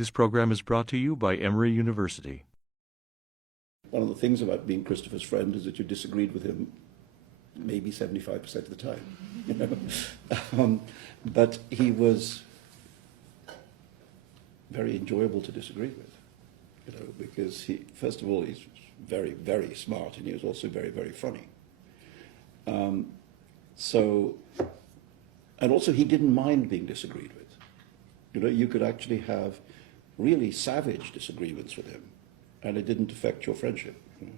This program is brought to you by Emory University. One of the things about being Christopher's friend is that you disagreed with him maybe 75% of the time. You know? But he was very enjoyable to disagree with, you know, because he, first of all, he's very, very smart, and he was also very, very funny. And also he didn't mind being disagreed with. You know, you could actually have really savage disagreements with him, and it didn't affect your friendship. You know?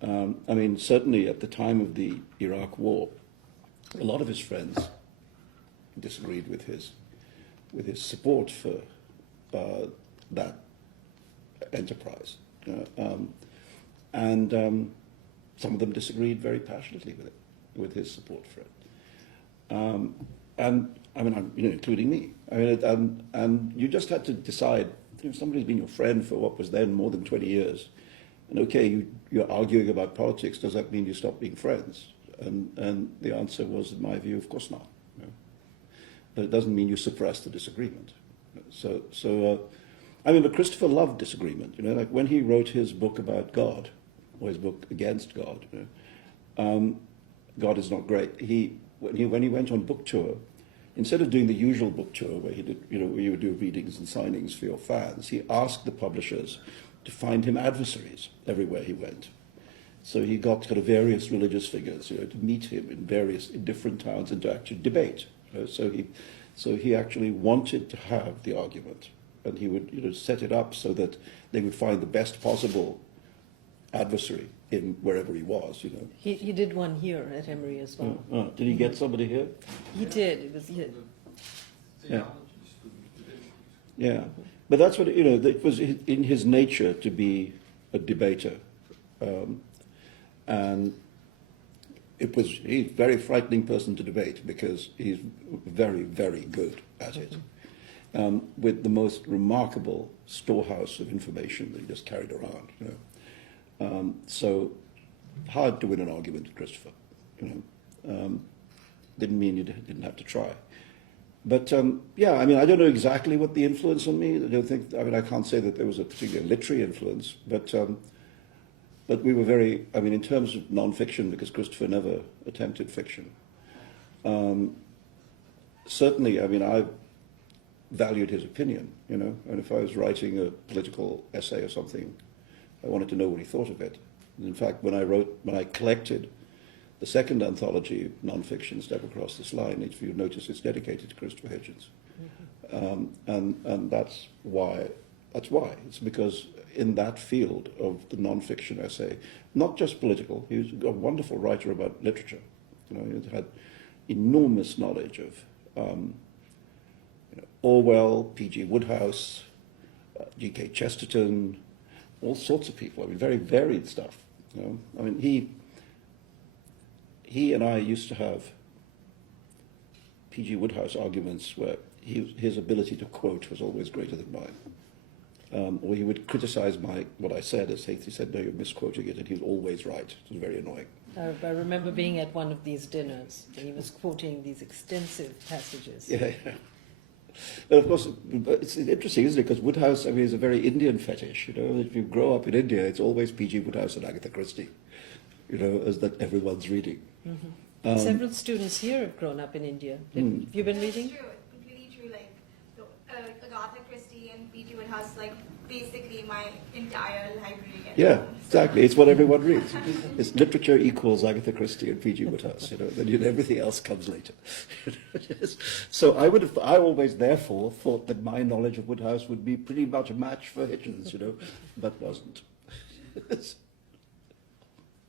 So, I mean, certainly at the time of the Iraq War, a lot of his friends disagreed with his support for that enterprise, and some of them disagreed very passionately with his support for it. And I mean, you know, including me. I mean, and you just had to decide. You know, somebody's been your friend for what was then more than 20 years, and okay, you're arguing about politics. Does that mean you stop being friends? And the answer was, in my view, of course not. You know? But it doesn't mean you suppress the disagreement. So I mean, but Christopher loved disagreement. You know, like when he wrote his book about God, or his book against God, you know, God is not great. When he went on book tour, instead of doing the usual book tour where he did, you know, where you would do readings and signings for your fans, he asked the publishers to find him adversaries everywhere he went. So he got kind of various religious figures, you know, to meet him in different towns and to actually debate. You know? So he actually wanted to have the argument, and he would, you know, set it up so that they would find the best possible adversary in wherever he was, you know. He did one here at Emory as well. Did he get somebody here? He did. It was here. Yeah. Yeah. But that's what, you know, it was in his nature to be a debater. And he's a very frightening person to debate because he's very, very good at it. With the most remarkable storehouse of information that he just carried around, you know. So hard to win an argument with Christopher, you know. Didn't mean you didn't have to try. But yeah, I mean, I don't know exactly what the influence on me. I mean, I can't say that there was a particular literary influence, but we were very, I mean, in terms of non-fiction, because Christopher never attempted fiction. Certainly, I mean, I valued his opinion, you know, and if I was writing a political essay or something, I wanted to know what he thought of it. And in fact, when I collected the second anthology, non-fiction, Step Across This Line, if you notice, it's dedicated to Christopher Hitchens. And that's why. It's because in that field of the non-fiction essay, not just political, he was a wonderful writer about literature. You know, he had enormous knowledge of you know, Orwell, P.G. Wodehouse, G.K. Chesterton, all sorts of people. I mean, very varied stuff. You know, I mean, he and I used to have P.G. Wodehouse arguments where his ability to quote was always greater than mine. Or he would criticize what I said, as he said, no, you're misquoting it, and he was always right. It was very annoying. I remember being at one of these dinners, and he was quoting these extensive passages. Yeah. But of course, it's interesting, isn't it? Because Wodehouse, I mean, is a very Indian fetish. You know, if you grow up in India, it's always P.G. Wodehouse and Agatha Christie. You know, as that everyone's reading. Mm-hmm. Several students here have grown up in India. Have you been reading? True, completely true. Like Agatha Christie and P.G. Wodehouse, like basically my entire library. Yeah, exactly. It's what everyone reads. It's literature equals Agatha Christie and P.G. Wodehouse. You know, then everything else comes later. So I always therefore thought that my knowledge of Wodehouse would be pretty much a match for Hitchens. You know, but wasn't.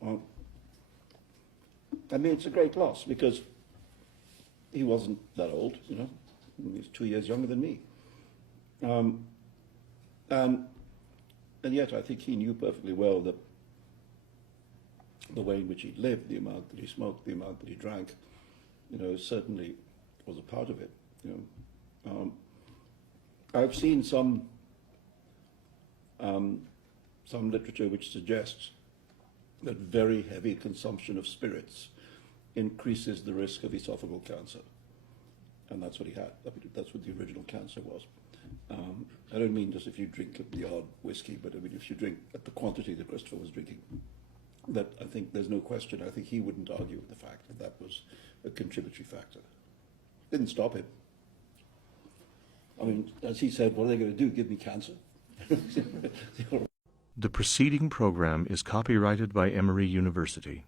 I mean, it's a great loss because he wasn't that old. You know, he was 2 years younger than me. And yet I think he knew perfectly well that the way in which he lived, the amount that he smoked, the amount that he drank, you know, certainly was a part of it. You know, I've seen some literature which suggests that very heavy consumption of spirits increases the risk of esophageal cancer. And that's what he had. That's what the original cancer was. I don't mean just if you drink the odd whiskey, but I mean if you drink at the quantity that Christopher was drinking, that I think there's no question. I think he wouldn't argue with the fact that that was a contributory factor. Didn't stop him. I mean, as he said, what are they going to do? Give me cancer? The preceding program is copyrighted by Emory University.